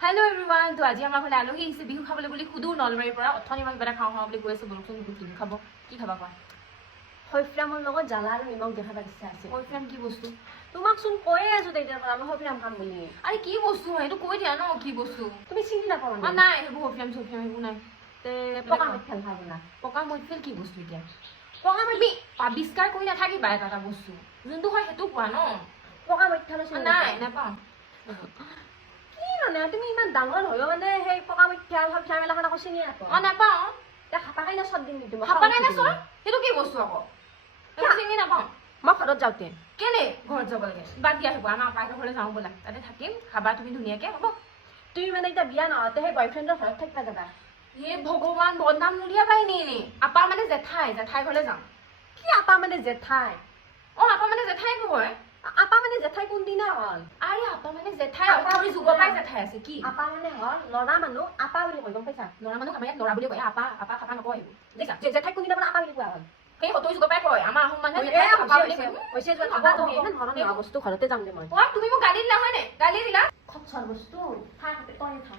Hello everyone, তো আজি আমাৰ ঘৰলৈ আলহী আহিছে বিহু খাবলৈ বুলি খুদু নলবাৰীৰ পৰা অথনি মই কিবা এটা খাওঁ বুলি কৈ আছে বলকচোন বিহু খাব কি খাবা কোৱা হইফ্ৰামৰ লগত জ্বালা আৰু নিমখ দেখা পাইছে আছে হইফ্ৰাম কি বস্তু তোমাক চোন কৈয়ে আছো তেতিয়াৰ পৰা আমি হইফ্ৰাম খাম বুলি আৰে কি বস্তু হয় এইটো কৈ দিয়া ন কি বস্তু তুমি চিনি নাপাও না নাই এইবোৰ হইফ্ৰাম চফ্ৰাম এইবোৰ নাই তে পকা মিঠাল খাব না পকা মইফেল কি বস্তু এতিয়া পকা তুমি আৱিষ্কাৰ কৰি নাথাকিবা এটা বস্তু যোনটো হয় সেইটো কোৱা ন পকা মিঠাল আছে নাই নাপাওঁ কি মানে তুমি ইমান ডাঙৰ হৈও মানে সেই পকা মিঠাল হইফ্ৰাম এলাকা আকৌ চিনি নাপাও নাপাওঁ তে হাপাকাই না চদ দিম তুমি হাপাকাই না চদ সেইটো কি বস্তু আকৌ সেইটো চিনি নাপাওঁ মই ঘৰত যাওঁতে কেলে ঘৰত যাব লাগে বাদ দিয়া হ'ব আমাৰ আপাৰ ঘৰলৈ যাওঁ ব'লা তাতে থাকিম খাবা তুমি ধুনীয়াকৈ হ'ব তুমি মানে এতিয়া বিয়া নহওঁতে সেই বয়ফ্ৰেণ্ডৰ ঘৰত থাকিবা যাবা হে ভগৱান বদনাম নুলিয়াবাই নে আপা মানে জেঠাই ঘৰলৈ যাম কি আপা মানে জেঠাই আপা মানে জেঠাই হয় আপা মানে জেঠাই কোনদিনা হ'ল আৰে আপা মানে জেঠাই আপুনি যুগৰ পৰাই জেঠাই আছে কি আপা মানে হ'ল ল'ৰা মানুহ আপা বুলি কয় গম পাইছা ল'ৰা মানুহ আমাৰ ইয়াত ল'ৰা বুলি কয় আপা নকয় দেখিছা জেঠাই কোনদিনা পৰা আপা বুলি কোৱা হ'ল সেই সত্তৰ যুগৰ পৰাই কয় আমাৰ আহোম মানুহে বস্তু ঘৰতে যাম দে মই তুমি মোক গালি দিলা হয়নে গালি দিলা খচ্চৰ বস্তু খা তই খা